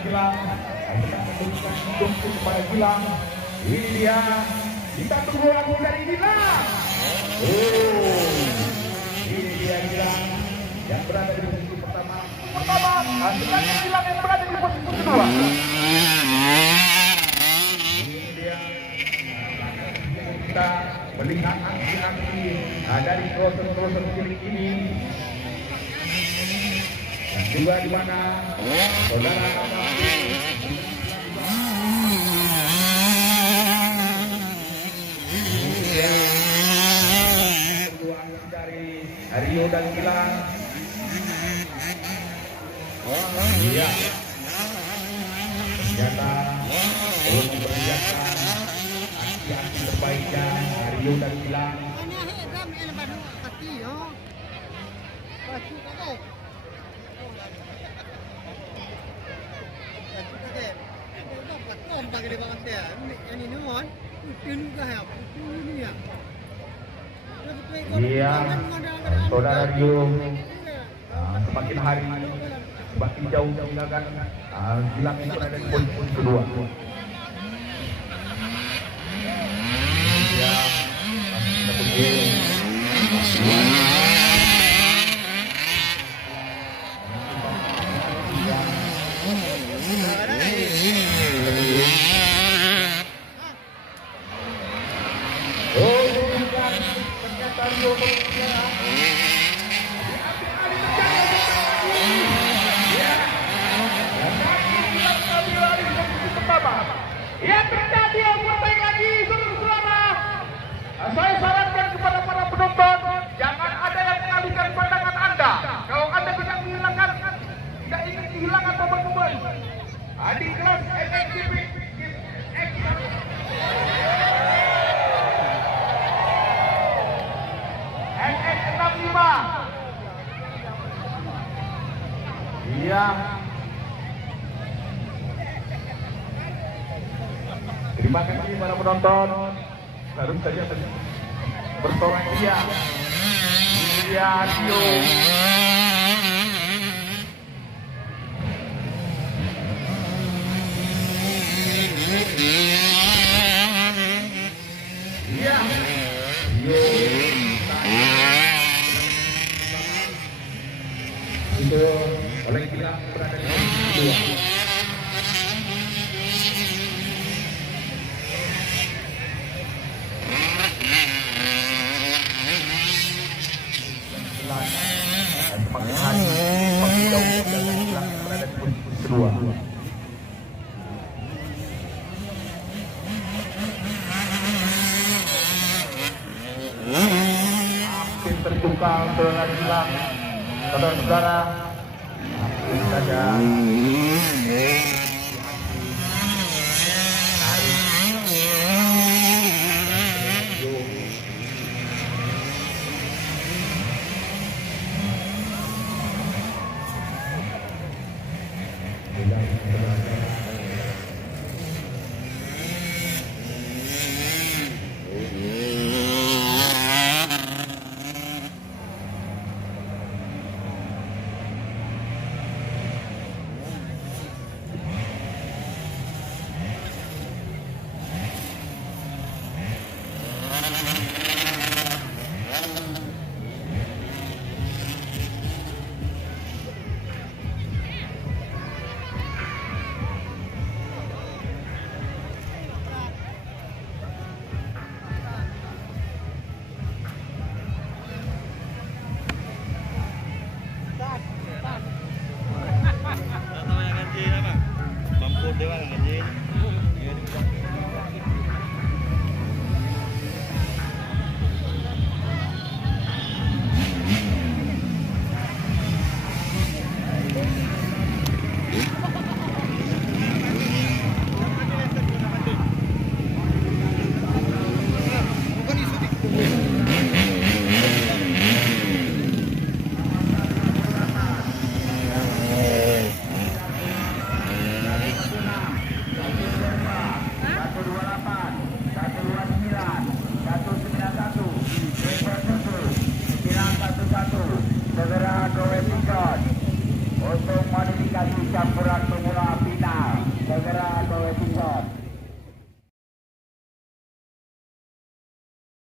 Gilang. Kita memberikan instruksi kepada Gilang. Ini dia. Kita tunggu lagu dari Gilang. Oh, ini dia Gilang yang berada di posisi pertama. Dengan Gilang yang berada di posisi kedua. Ini dia. Kita melihat aksi-aksi dari proses cilik ini. Dan juga di mana saudara dari Rio dan Gilang. Iya. Ternyata belum memperlihatkan aksi-aksi terbaiknya Rio dan Gilang. Iya, saudara Rio semakin hari semakin jauh meninggalkan Gilang yang berada di posisi kedua. Iya, kita tunggu. Ya terjadi yang berbaik lagi, saudara-saudara. Saya sarankan kepada para penonton, jangan ada yang mengalihkan pandangan Anda. Kalau Anda tidak menghilangkan, tidak ingin kehilangan momen di kelas NXTV NX65. Iya. Terima kasih para penonton. Baru saja bersorak dia. Dia Rio. Iya. Rio. Itu oleh Gilang berada di kedua. Semakin hari semakin jauh meninggalkan Gilang yang berada di posisi kedua. Makin tertukar saudara Gilang, saudara-saudara. Makin saja. Dewan